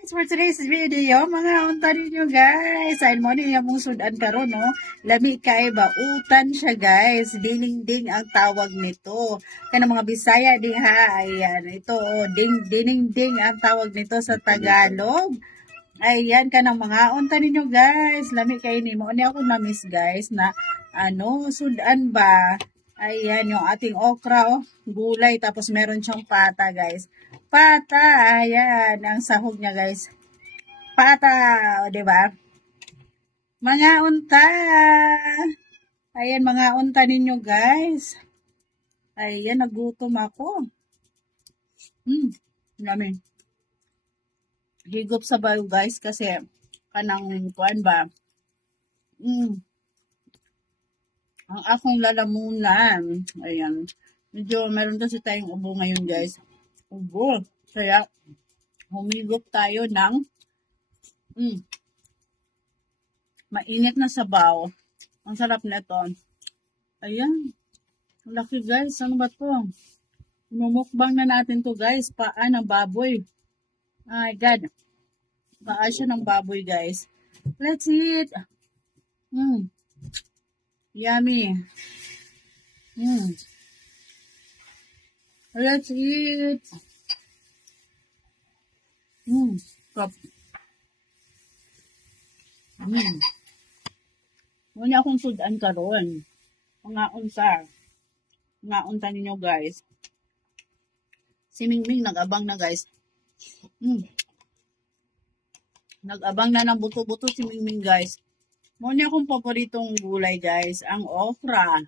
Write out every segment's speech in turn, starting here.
For today's video, mga unta ninyo guys. Ayun mo niya mong sudan karon no. Lami kay bautan siya guys. Ding-ding ang tawag nito. Kana mga Bisaya di ha. Ayan, ito oh, ding-ding ang tawag nito sa Tagalog. Ayan ka ng mga unta ninyo guys. Lami kay ni mo ni ako na-miss guys na sudan ba? Ayan yung ating okra oh, gulay tapos meron siyang pata guys. Pata, ayan ang sahog niya guys. Pata, o, di ba? Mga unta. Ayan mga unta ninyo guys. Ayan nagutom ako. Dami. Higop sa bayo guys kasi kanang kuan ba? Ang akong lalamunan. Ayan. Medyo meron kasi tayong ubo ngayon guys. Ubo. Kaya humigop tayo ng mainit na sabaw. Ang sarap nito. Ayan. Ang laki guys. Ano ba to? Mumukbang na natin to guys. Paa ng baboy. My God. Paa siya ng baboy guys. Let's eat. Yummy. Let's eat. Stop. Muna akong sudan karon. Mga unsa. Mga unta ninyo guys. Si Mingming nag-abang na guys. Nag-abang na ng buto-buto si Mingming guys. Muna akong paboritong gulay guys. Ang okra.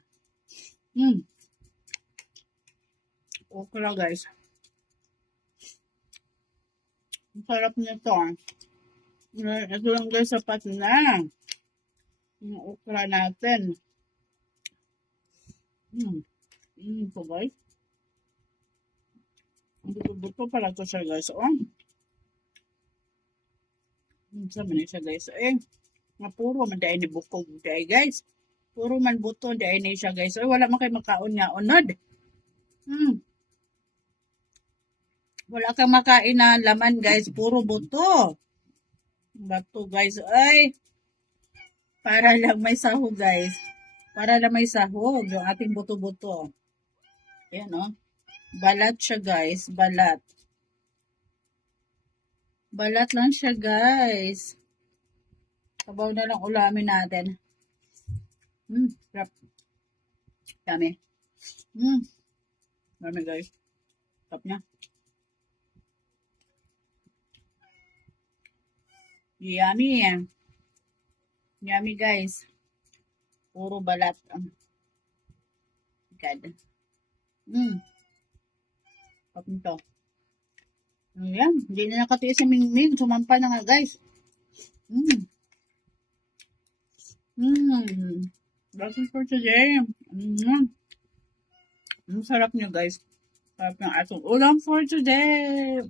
Okra guys. Ang sarap nito. Ito lang guys sapat na. Yung okra natin. Ito guys. Buto-buto pala ito siya guys. Sabi na siya guys. Nga puro man dahil ni bukog dahil guys. Puro man buto dahil ni siya guys. Wala man kayo makaon nga unod. Wala kang makain na laman guys. Puro buto. Bato guys. Para lang may sahog guys. Para lang may sahog. Yung ating buto-buto. Ayan o. Balat siya guys. Balat. Balat lang siya guys. Sabaw na lang ulamin natin. Sarap. Dami. Dami guys. Sarap niya. Yummy. Yummy guys. Puro balat. God. Sarap nito. Ayan. Hindi na nakatiis si Mingming. Sumampa na nga guys. That's it for today. Ang sarap niyo guys. Sarap ng atong ulam for today.